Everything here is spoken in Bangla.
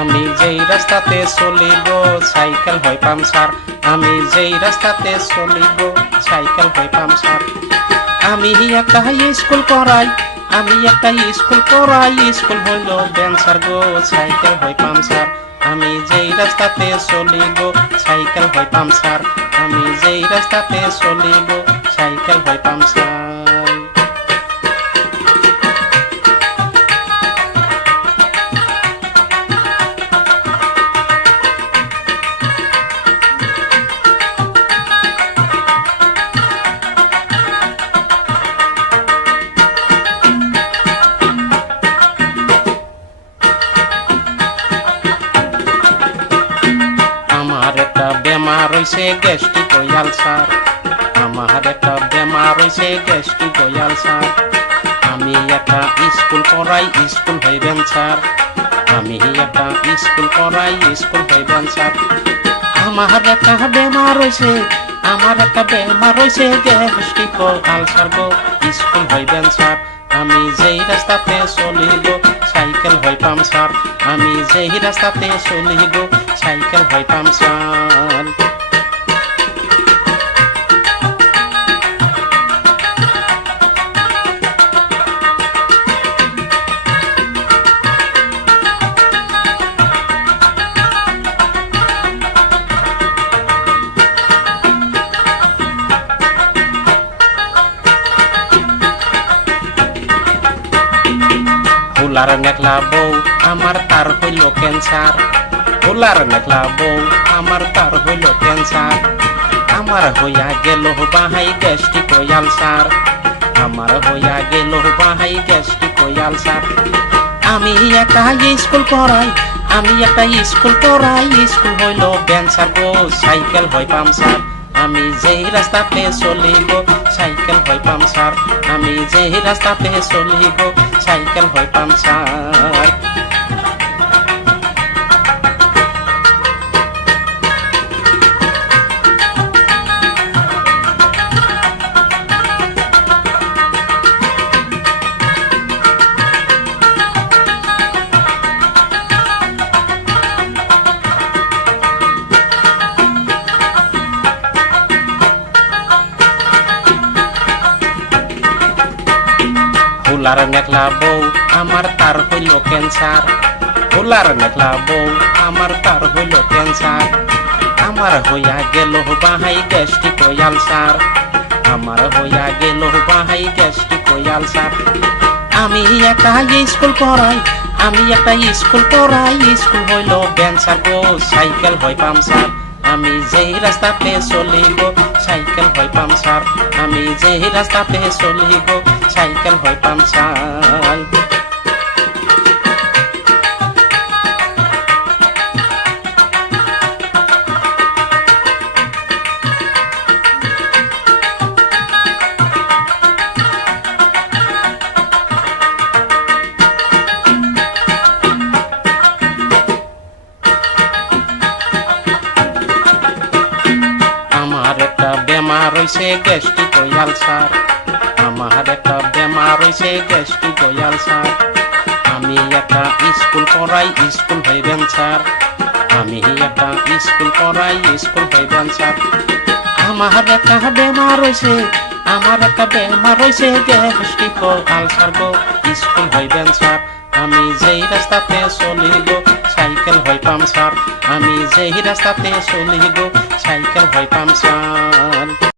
আমি যেই রাস্তাতে চলি গো সাইকেল হয় পাংচার, আমি যেই রাস্তাতে চলি গো সাইকেল হয় পাংচার। আমি একটা স্কুল পড়াই, আমি একটা স্কুল পড়াই, স্কুল হইল বেঞ্চার গো সাইকেল হয় পাংচার। আমি যেই রাস্তাতে চলি গো সাইকেল হয় পাংচার, আমি যেই রাস্তাতে চলি গো সাইকেল হয় পাংচার। আমার একটা বেমার হইছে গ্যাস্ট্রিক আলসার, আমার একটা বেমার হইছে গ্যাস্ট্রিক আলসার। আমি একটা স্কুল পড়াই, স্কুল হইবেন স্যার, আমি একটা স্কুল পড়াই, স্কুল হইবেন স্যার। আমার একটা বেমার হইছে, আমার একটা বেমার হইছে গ্যাস্ট্রিক আলসার গো স্কুল হইবেন স্যার। আমি যেই রাস্তাতে চলি গো সাইকেল হয় পাংচার, আমি যেই রাস্তাতে চলি গো সাইকেল হয় পাংচার। ফুলার মেঘলা বউ আমার তার হইল ক্যান্সার, ফুলার মেঘলা বউ আমার তার হইল ক্যান্সার। আমার হইয়া গেল বাহাই গ্যাস্ট্রিক আলসার, আমার হইয়া গেল বাহাই গ্যাস্ট্রিক আলসার। আমি একটা স্কুল পড়াই, আমি একটা স্কুল পড়াই, স্কুল হইল বেঞ্চার গো সাইকেল হয় পাংচার। আমি যেই রাস্তাতে চলি গো সাইকেল হয় পাংচার, আমি যেই রাস্তাতে চলি গো সাইকেল হয় পাংচার। ফুলার মেঘলা বউ আমার তার হইল ক্যান্সার, ফুলার মেঘলা বউ আমার তার হইল ক্যান্সার। আমার হইয়া গেল বাহাই গ্যাস্ট্রিক আলসার, আমার হইয়া গেল বাহাই গ্যাস্ট্রিক আলসার। আমি একটা স্কুল পড়াই, আমি একটা স্কুল পড়াই, স্কুল হইল বেঞ্চার গো সাইকেল হয় পাংচার। আমি যেই রাস্তাতে চলি গো সাইকেল হয় পাংচার, আমি যেই রাস্তাতে চলি গো সাইকেল হয় পাংচার। আমার একটা বেমার হইছে গ্যাস্ট্রিক আলসার, আমার একটা বেমার হইছে গ্যাস্ট্রিক আলসার। আমি একটা স্কুল পড়াই, স্কুল হইবেন স্যার, আমি একটা স্কুল পড়াই, স্কুল হইবেন স্যার। আমার একটা বেমার হইছে, আমার একটা বেমার হইছে গ্যাস্ট্রিক আলসার গো স্কুল হইবেন স্যার। আমি যেই রাস্তাতে চলি গো সাইকেল হয় পাংচার, আমি যেই রাস্তাতে চলি গো সাইকেল হয় পাংচার।